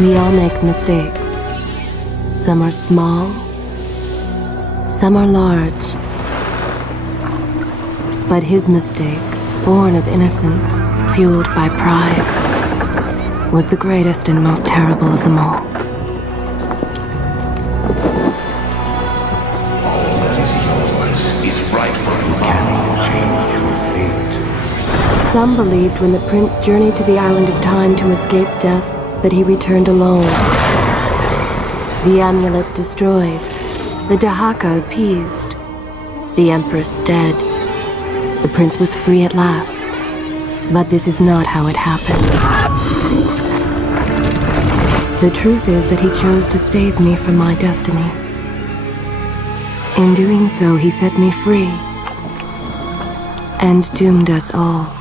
We all make mistakes. Some are small, some are large. But his mistake, born of innocence, fueled by pride, was the greatest and most terrible of them all. All that is yours is rightfully can change your fate. Some believed when the prince journeyed to the island of time to escape death that he returned alone. The amulet destroyed, the Dahaka appeased, the empress dead. The prince was free at last. But this is not how it happened. The truth is that he chose to save me from my destiny. In doing so, he set me free and doomed us all.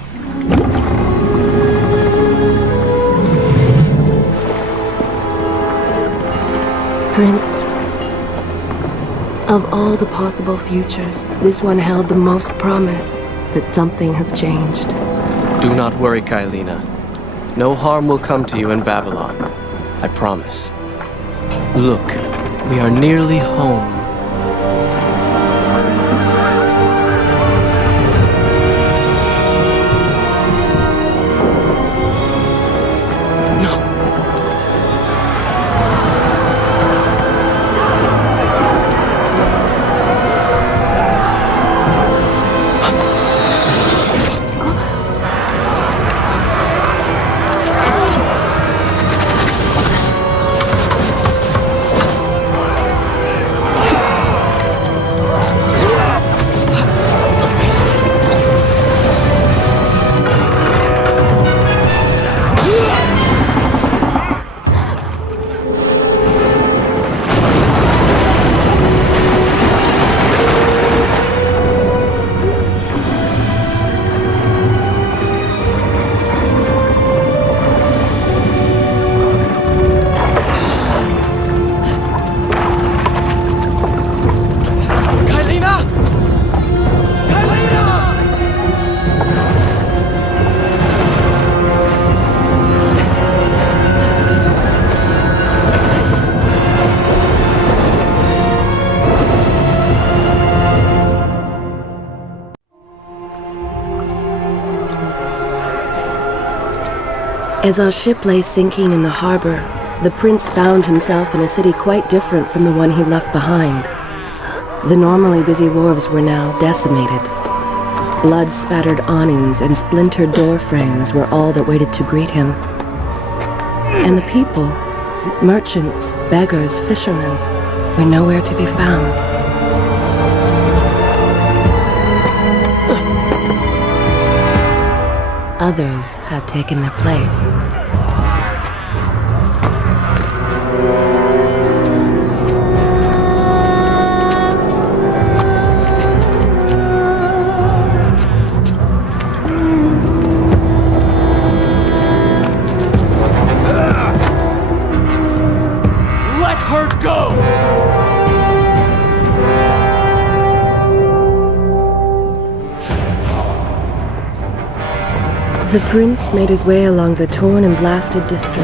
Prince, of all the possible futures, this one held the most promise that something has changed. Do not worry, Kaileena. No harm will come to you in Babylon. I promise. Look, we are nearly home. As our ship lay sinking in the harbor, the prince found himself in a city quite different from the one he left behind. The normally busy wharves were now decimated. Blood-spattered awnings and splintered door frames were all that waited to greet him. And the people, merchants, beggars, fishermen, were nowhere to be found. Others had taken their place. Let her go! The prince made his way along the torn and blasted district,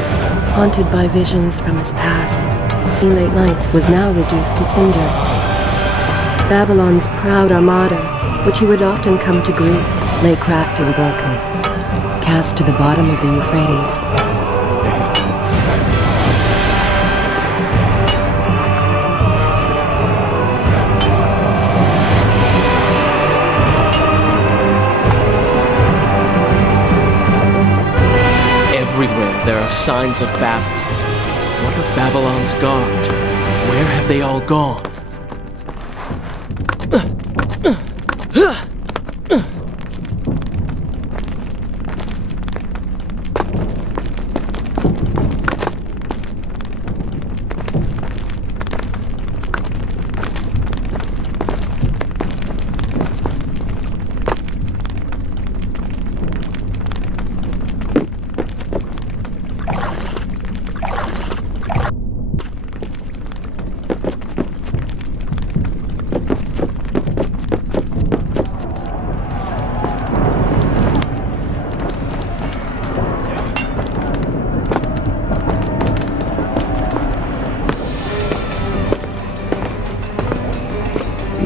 haunted by visions from his past. He late nights was now reduced to cinders. Babylon's proud armada, which he would often come to greet, lay cracked and broken, cast to the bottom of the Euphrates. Everywhere there are signs of battle. What of Babylon's guard? Where have they all gone?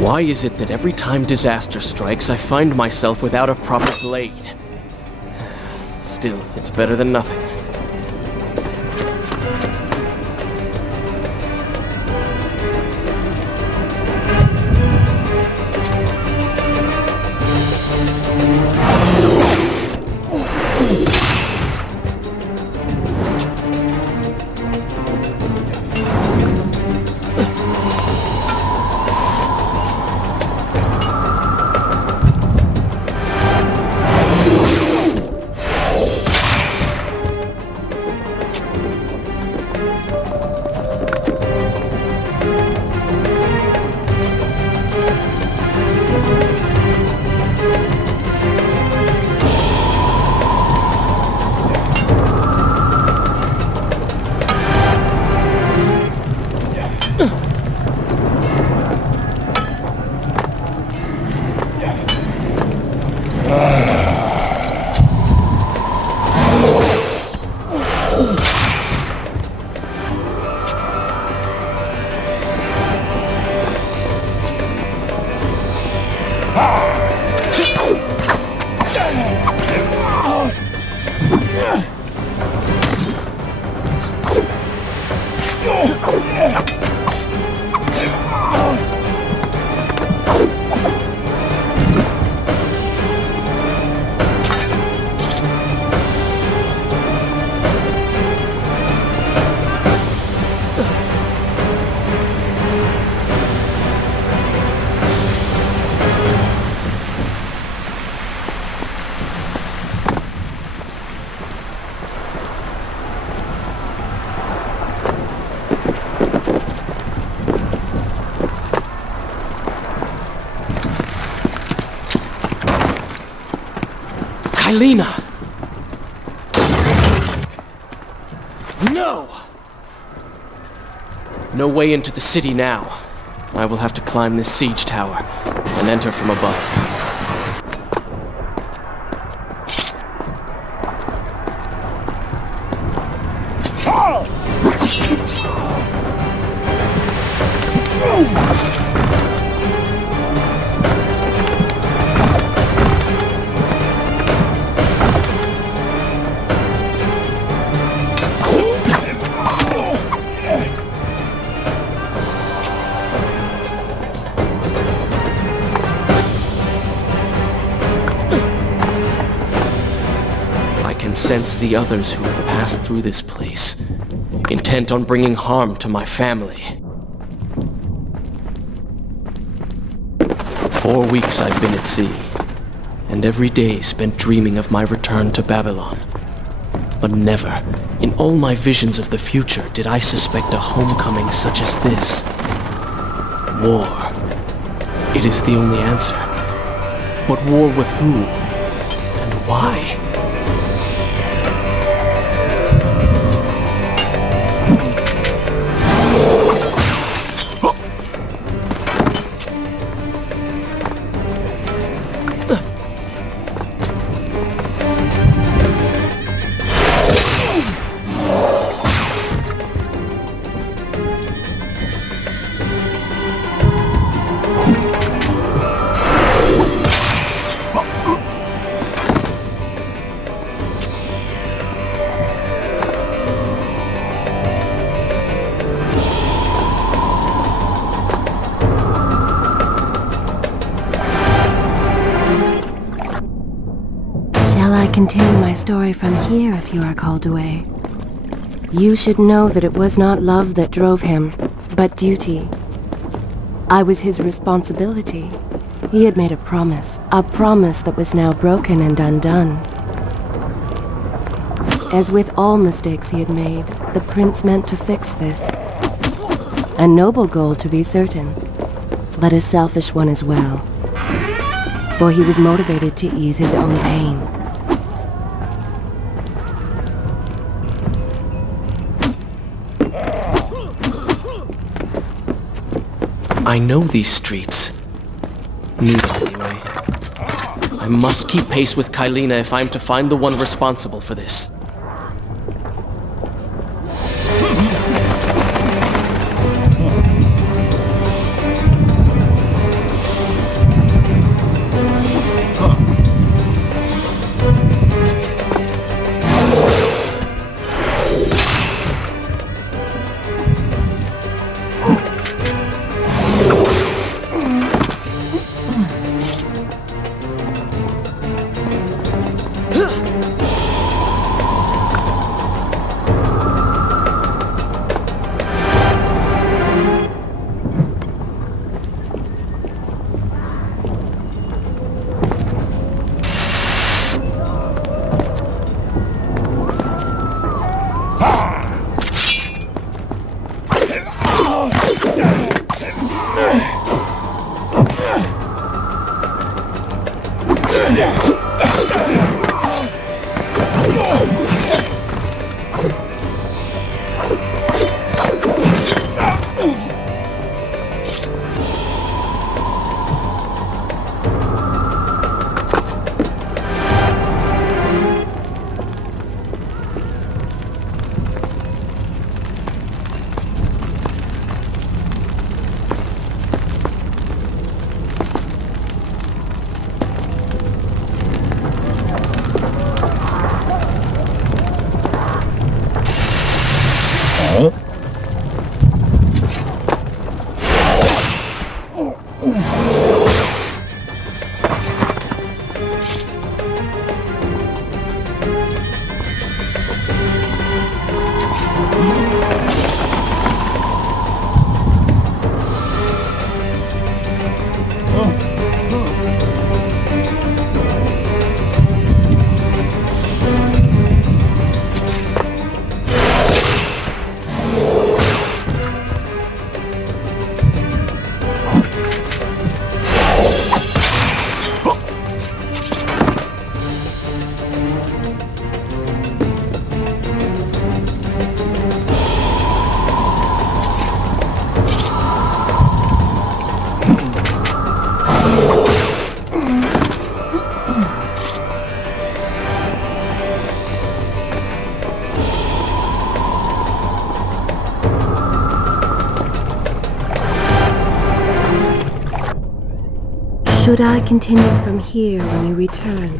Why is it that every time disaster strikes, I find myself without a proper blade? Still, it's better than nothing. Kaileena! No! No way into the city now. I will have to climb this siege tower and enter from above. Sense the others who have passed through this place, intent on bringing harm to my family. 4 weeks I've been at sea, and every day spent dreaming of my return to Babylon. But never, in all my visions of the future, did I suspect a homecoming such as this. War. It is the only answer. But war with who? And why? Continue my story from here if you are called away. You should know that it was not love that drove him, but duty. I was his responsibility. He had made a promise that was now broken and undone. As with all mistakes he had made, the prince meant to fix this. A noble goal to be certain, but a selfish one as well. For he was motivated to ease his own pain. I know these streets. Need anyway. I must keep pace with Kaileena if I'm to find the one responsible for this. Should I continue from here when you return?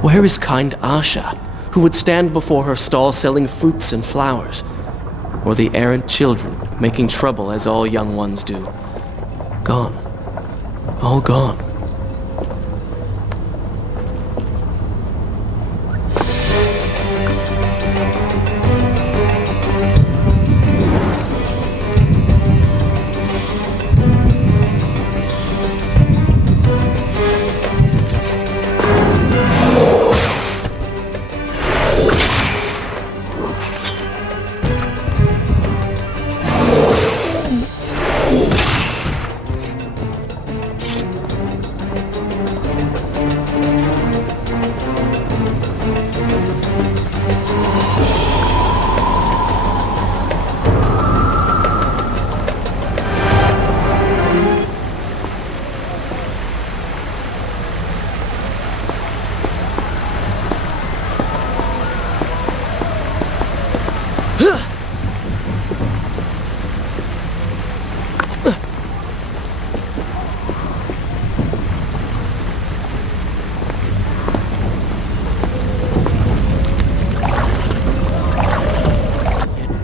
Where is kind Asha, who would stand before her stall selling fruits and flowers? Or the errant children, making trouble as all young ones do? Gone. All gone.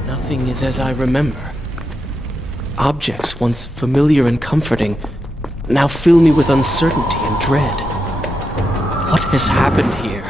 Nothing is as I remember. Objects once familiar and comforting now fill me with uncertainty and dread. What has happened here?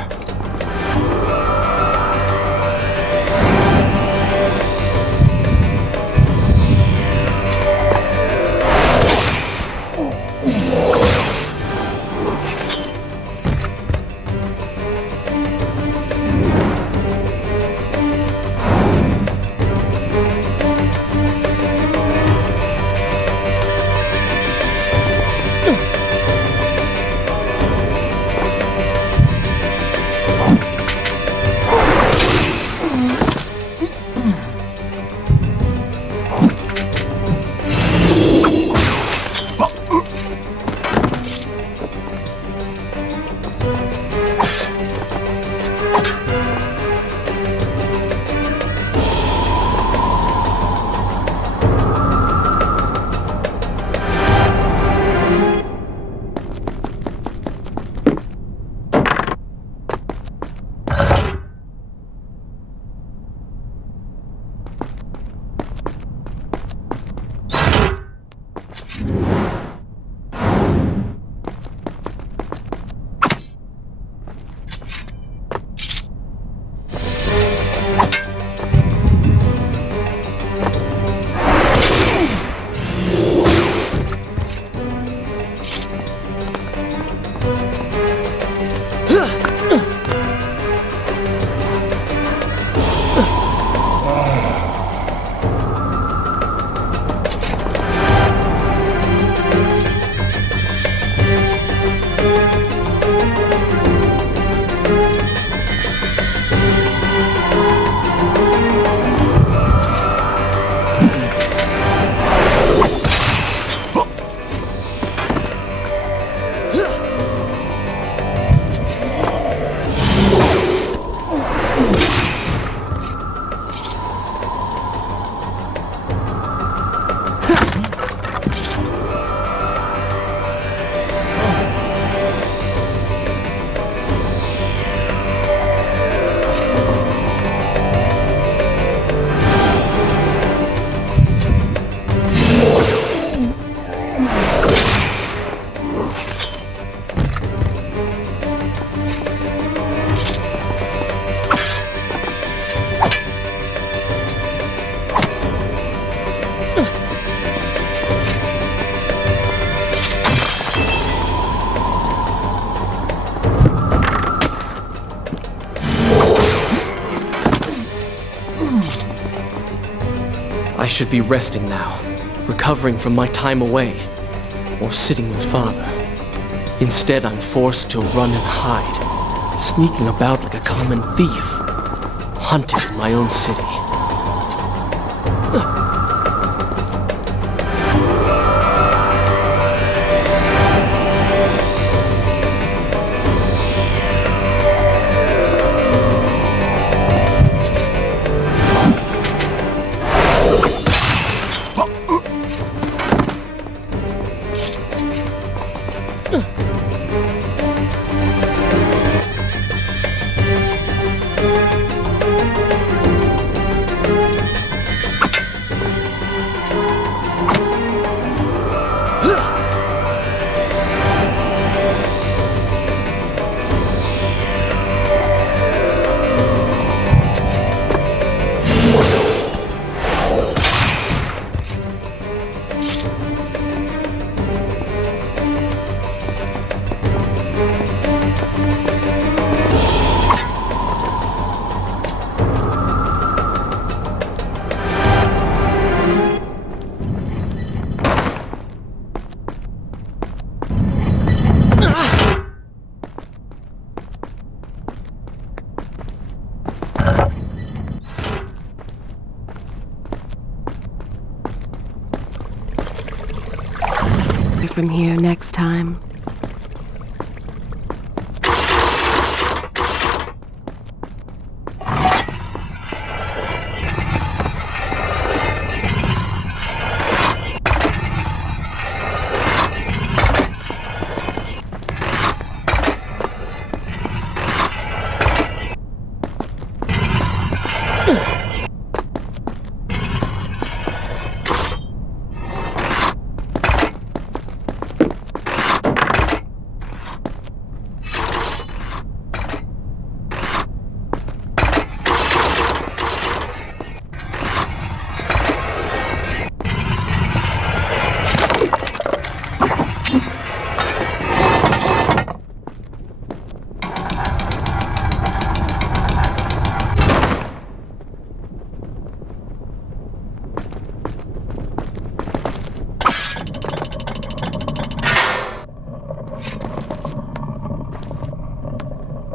I should be resting now, recovering from my time away, or sitting with Father. Instead, I'm forced to run and hide, sneaking about like a common thief, hunted in my own city. From here next time.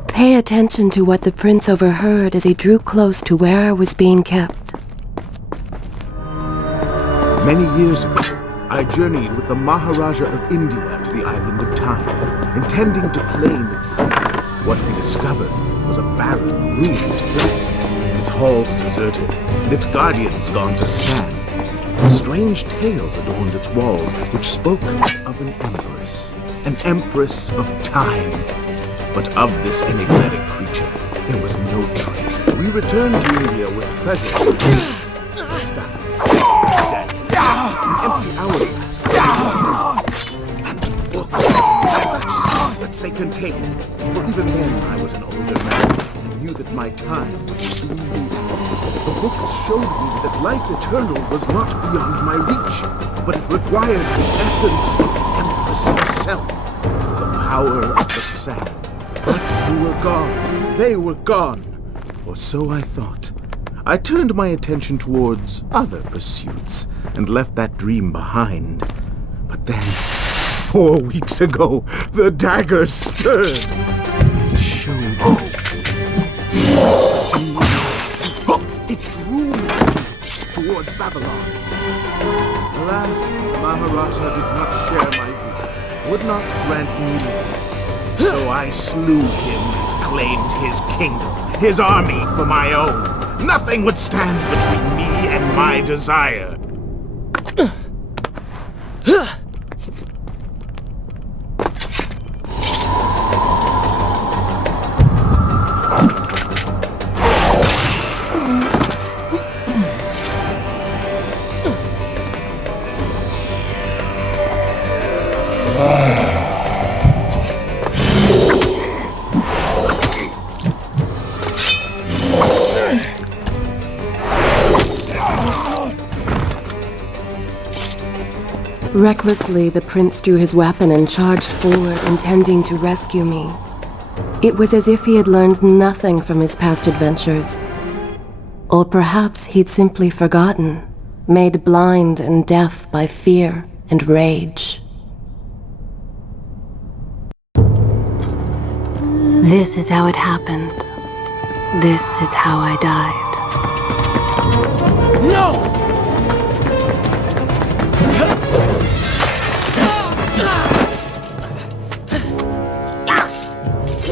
Pay attention to what the prince overheard as he drew close to where I was being kept. Many years ago, I journeyed with the Maharaja of India to the island of Time, intending to claim its secrets. What we discovered was a barren, ruined place, its halls deserted, and its guardians gone to sand. Strange tales adorned its walls, which spoke of an empress of time. But of this enigmatic creature, there was no trace. We returned to India with treasures, staff, an empty hourglass, and books. Such secrets they contained. For even then I was an older man, and knew that my time would soon be ended. The books showed me that life eternal was not beyond my reach, but it required the essence of the Empress herself, the power of the sand. But you were gone. They were gone. Or so I thought. I turned my attention towards other pursuits and left that dream behind. But then, 4 weeks ago, the dagger stirred. It showed me. It drew me towards Babylon. Alas, the Maharaja did not share my vision, would not grant me leave. So I slew him and claimed his kingdom, his army for my own. Nothing would stand between me and my desire. Recklessly, the prince drew his weapon and charged forward, intending to rescue me. It was as if he had learned nothing from his past adventures. Or perhaps he'd simply forgotten, made blind and deaf by fear and rage. This is how it happened. This is how I died. No!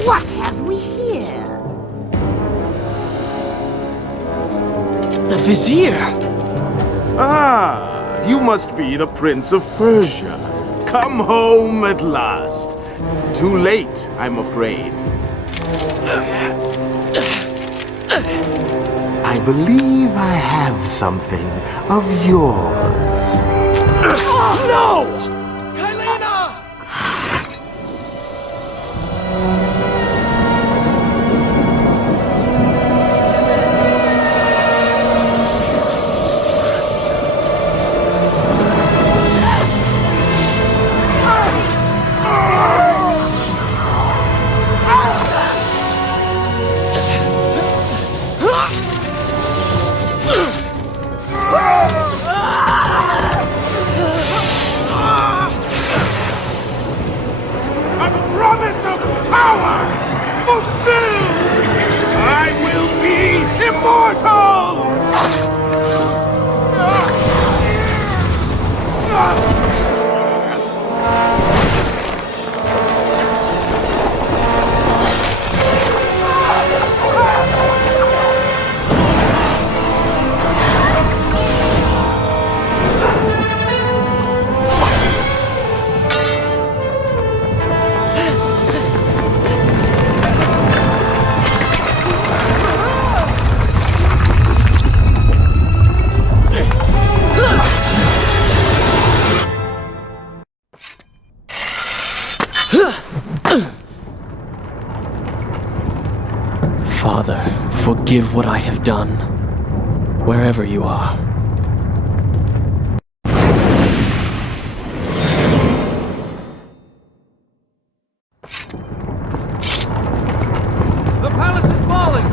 What have we here? The Vizier! Ah, you must be the Prince of Persia. Come home at last. Too late, I'm afraid. I believe I have something of yours. No! Kaileena! A promise of power fulfilled! I will be immortal! Father, forgive what I have done, wherever you are. The palace is falling!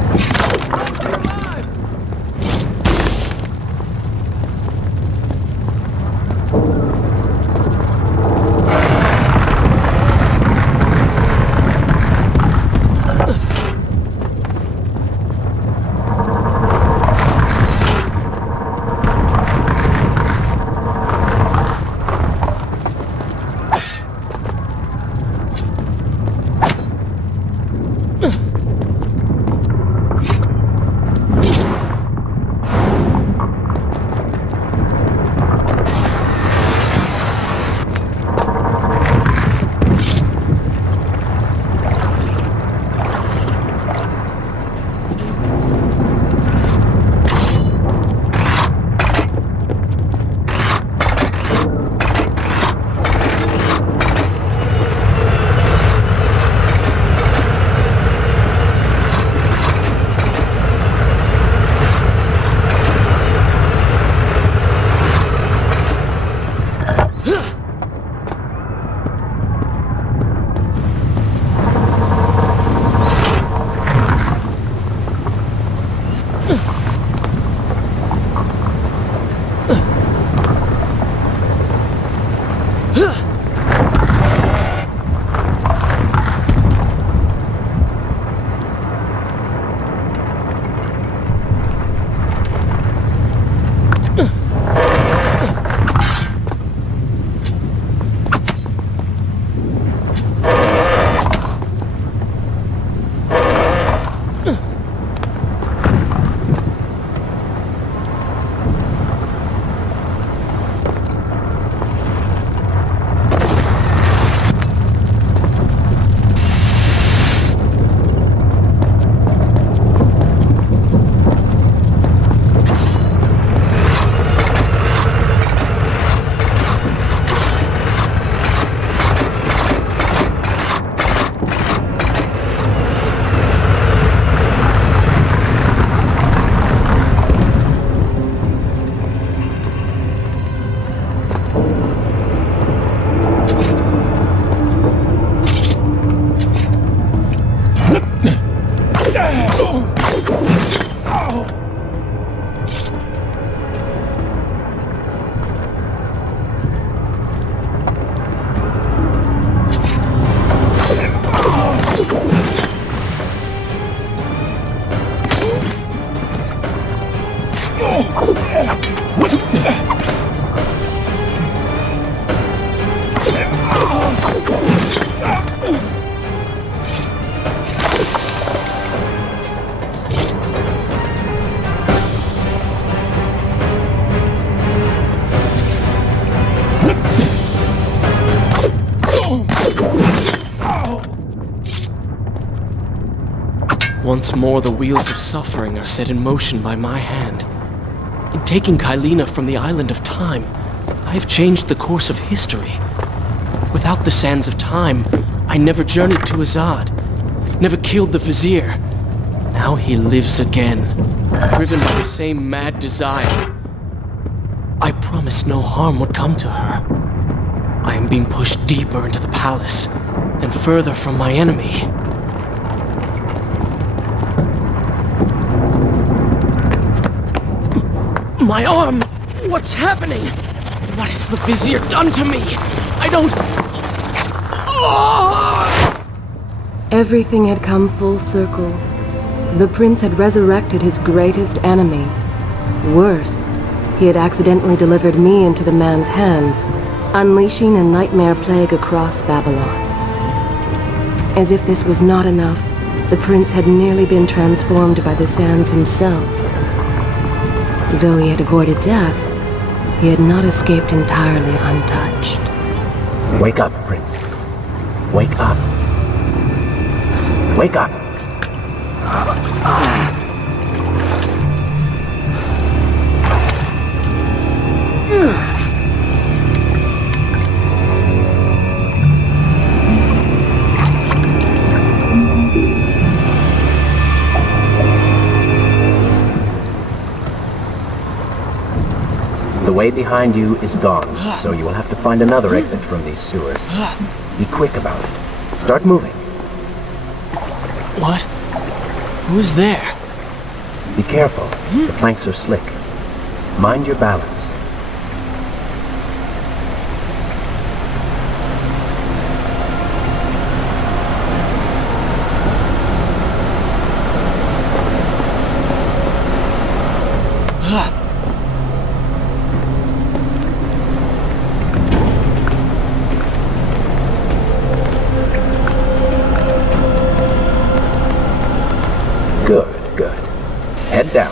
You're alive! Once more, the wheels of suffering are set in motion by my hand. In taking Kaileena from the island of time, I have changed the course of history. Without the sands of time, I never journeyed to Azad, never killed the Vizier. Now he lives again, driven by the same mad desire. I promised no harm would come to her. I am being pushed deeper into the palace, and further from my enemy. My arm! What's happening? What has the Vizier done to me? I don't... Everything had come full circle. The prince had resurrected his greatest enemy. Worse, he had accidentally delivered me into the man's hands, unleashing a nightmare plague across Babylon. As if this was not enough, the prince had nearly been transformed by the sands himself. Though he had avoided death, he had not escaped entirely untouched. Wake up, Prince. Wake up. Wake up. The way behind you is gone, so you will have to find another exit from these sewers. Be quick about it. Start moving. What? Who is there? Be careful. The planks are slick. Mind your balance. Good, good. Head down.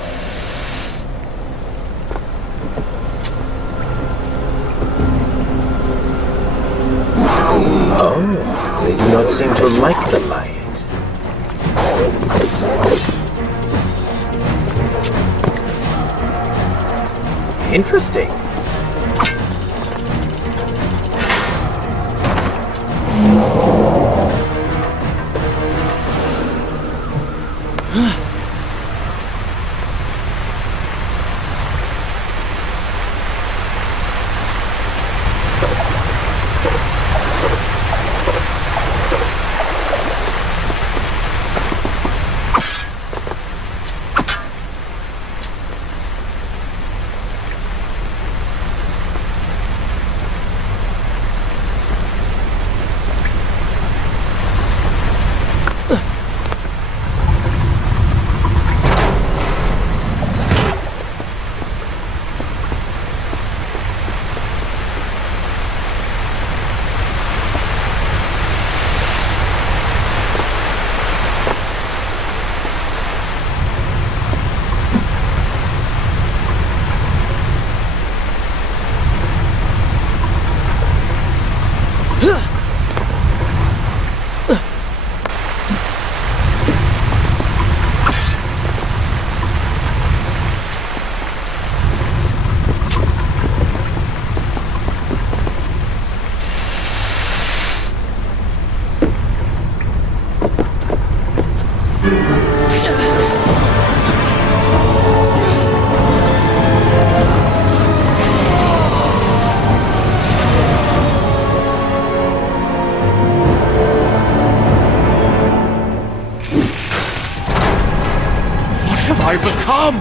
Oh, they do not seem to like the light. Interesting. I become?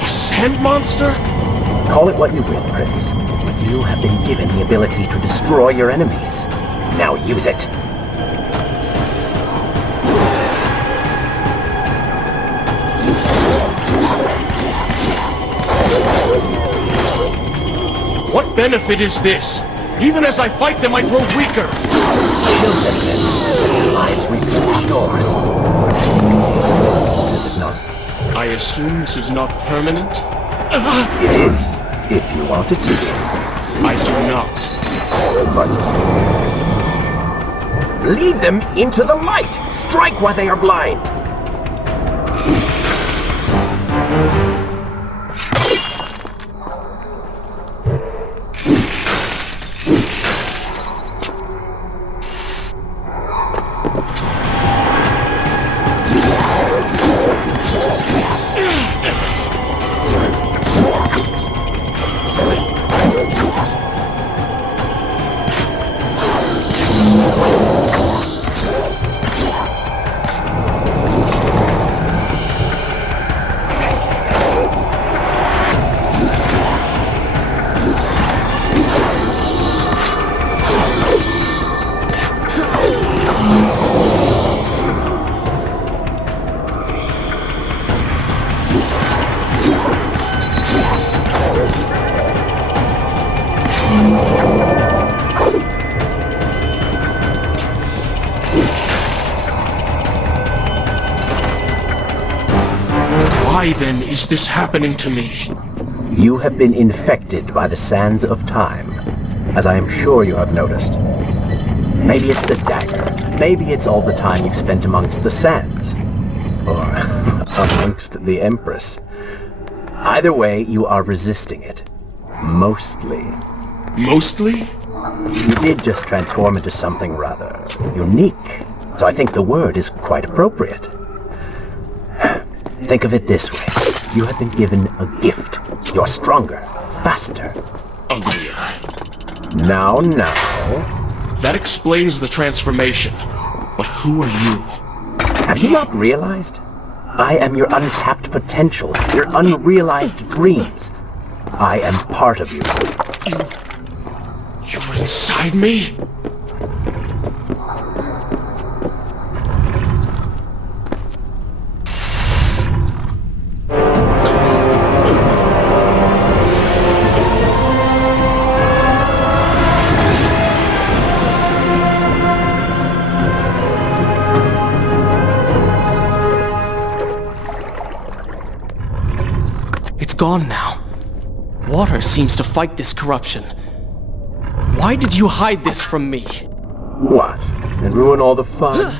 A sand monster? Call it what you will, Prince, but you have been given the ability to destroy your enemies. Now use it. What benefit is this? Even as I fight them, I grow weaker. Kill them then. Their lives replenish yours. Is it not? I assume this is not permanent? It is, if you want it to be. I do not. But lead them into the light! Strike while they are blind! Why then is this happening to me? You have been infected by the sands of time, as I am sure you have noticed. Maybe it's the dagger. Maybe it's all the time you've spent amongst the sands. Or amongst the Empress. Either way, you are resisting it. Mostly. Mostly? You did just transform into something rather unique, so I think the word is quite appropriate. Think of it this way. You have been given a gift. You're stronger, faster. Uglier. Now. That explains the transformation. But who are you? Have you not realized? I am your untapped potential, your unrealized dreams. I am part of you. You're inside me? It's gone now. Water seems to fight this corruption. Why did you hide this from me? What? And ruin all the fun?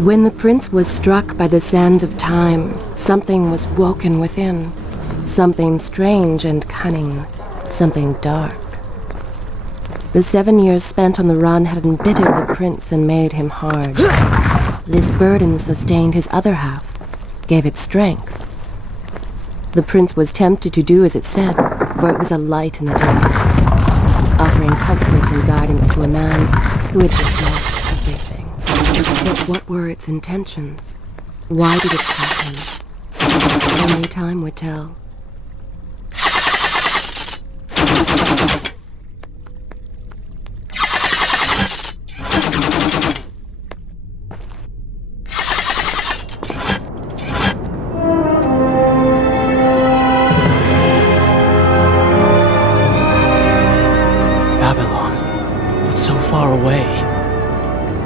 When the prince was struck by the sands of time, something was woken within. Something strange and cunning. Something dark. The 7 years spent on the run had embittered the prince and made him hard. This burden sustained his other half, gave it strength. The prince was tempted to do as it said, for it was a light in the darkness, offering comfort and guidance to a man who had just lost everything. But what were its intentions? Why did it happen? Only time would tell.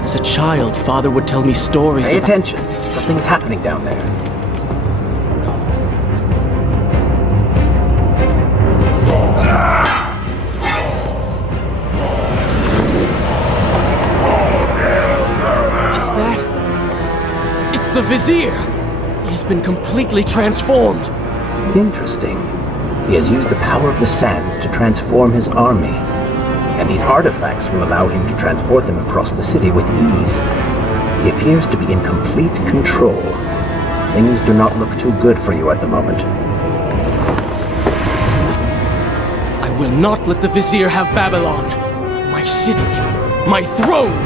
As a child, Father would tell me stories Pay about... attention. Something's happening down there. Is that... It's the Vizier! He has been completely transformed. Interesting. He has used the power of the sands to transform his army. And these artifacts will allow him to transport them across the city with ease. He appears to be in complete control. Things do not look too good for you at the moment. I will not let the Vizier have Babylon. My city. My throne!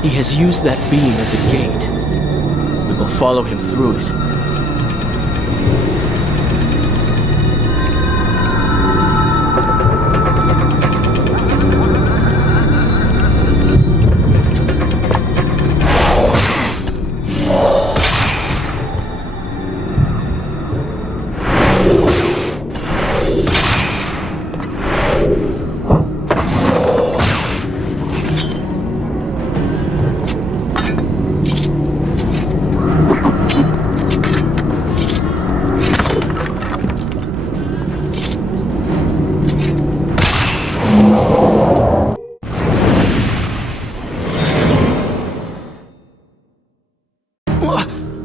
He has used that beam as a gate. We will follow him through it.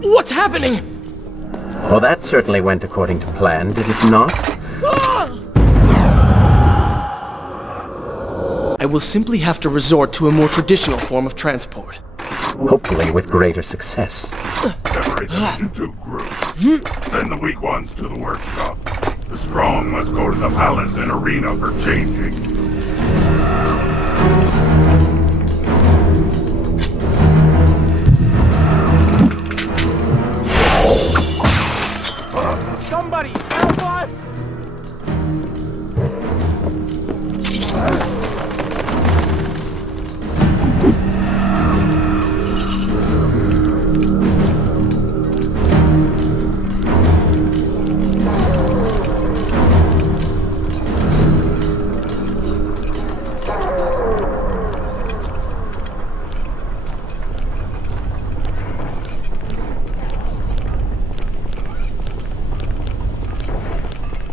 What's happening? Well, that certainly went according to plan, did it not? I will simply have to resort to a more traditional form of transport. Hopefully with greater success. Separate them into two groups. Send the weak ones to the workshop. The strong must go to the palace and arena for changing. Somebody help us!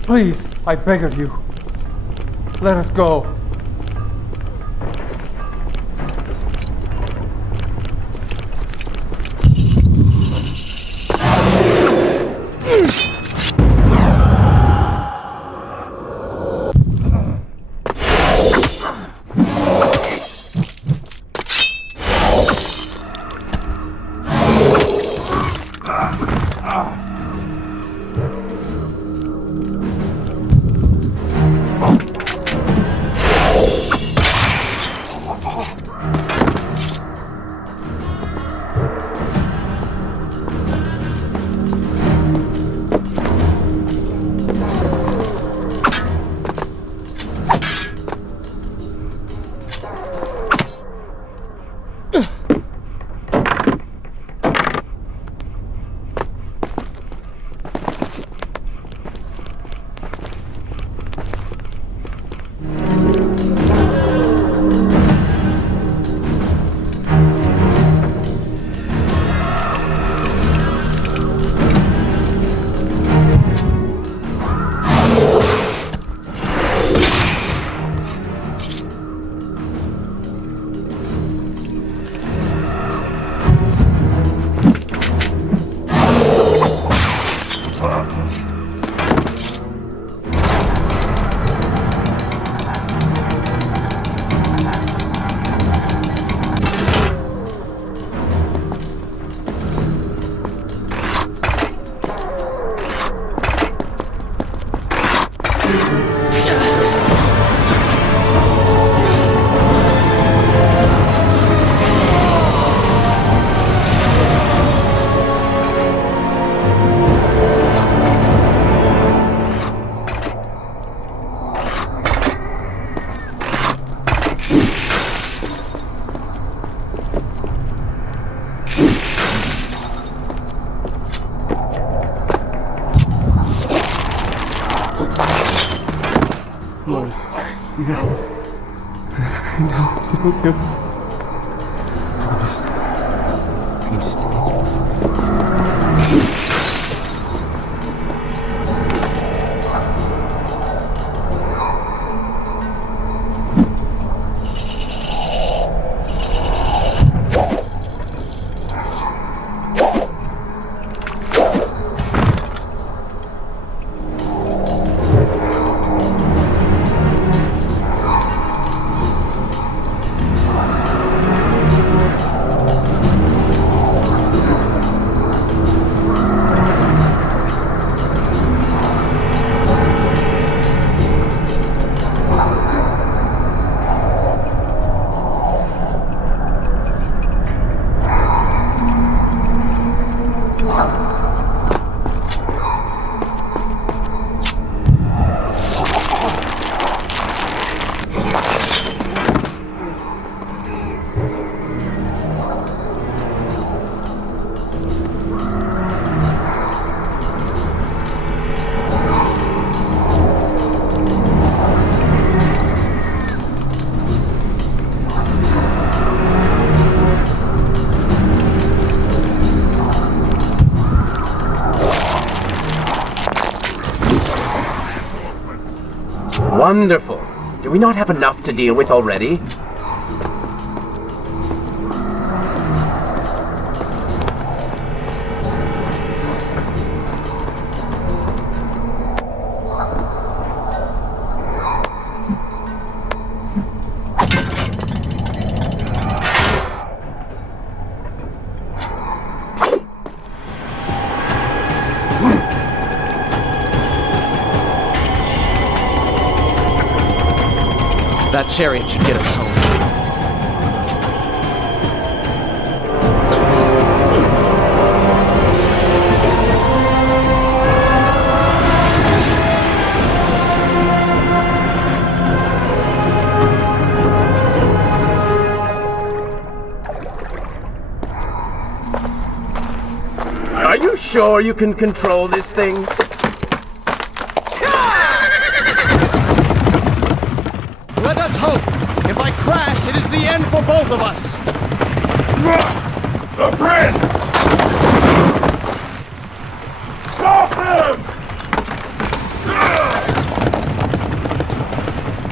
Please, I beg of you, let us go. Wonderful. Do we not have enough to deal with already? That chariot should get us home. Are you sure you can control this thing? Let us hope! If I crash, it is the end for both of us! The prince! Stop him!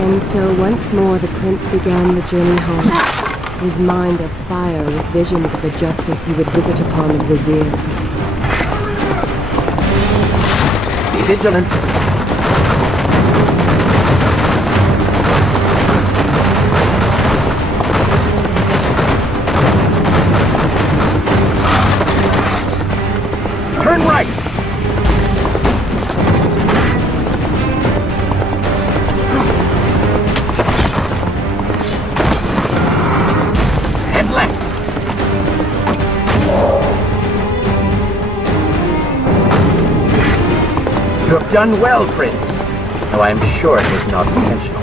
And so once more the prince began the journey home, his mind afire with visions of the justice he would visit upon the Vizier. Be vigilant. Turn right! And left! You have done well, Prince. Though I am sure it was not intentional.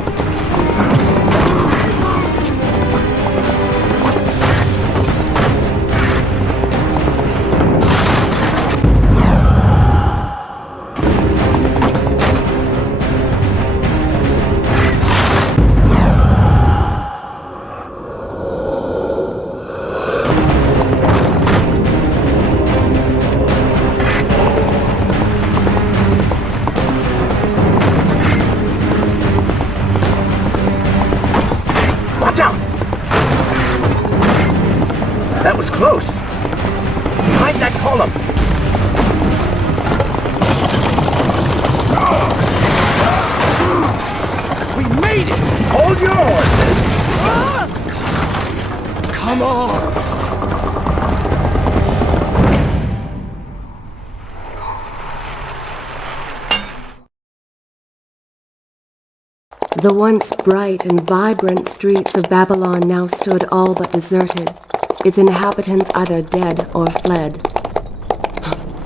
That was close. Behind that column. We made it! Hold your horses. Come on! The once bright and vibrant streets of Babylon now stood all but deserted, its inhabitants either dead or fled.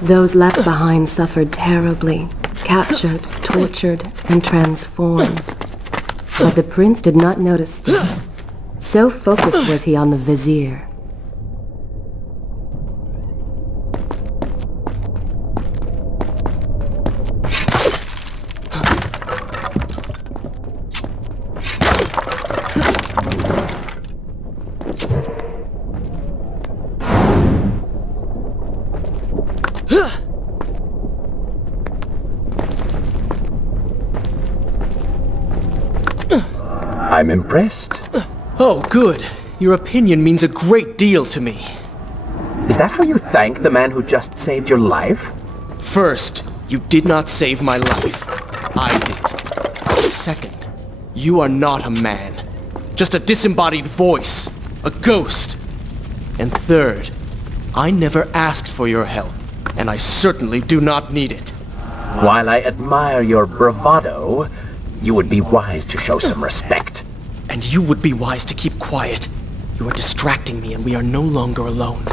Those left behind suffered terribly, captured, tortured, and transformed. But the prince did not notice this. So focused was he on the Vizier. I'm impressed. Oh, good. Your opinion means a great deal to me. Is that how you thank the man who just saved your life? First, you did not save my life. I did. Second, you are not a man. Just a disembodied voice. A ghost. And third, I never asked for your help, and I certainly do not need it. While I admire your bravado, you would be wise to show some respect. And you would be wise to keep quiet. You are distracting me and we are no longer alone.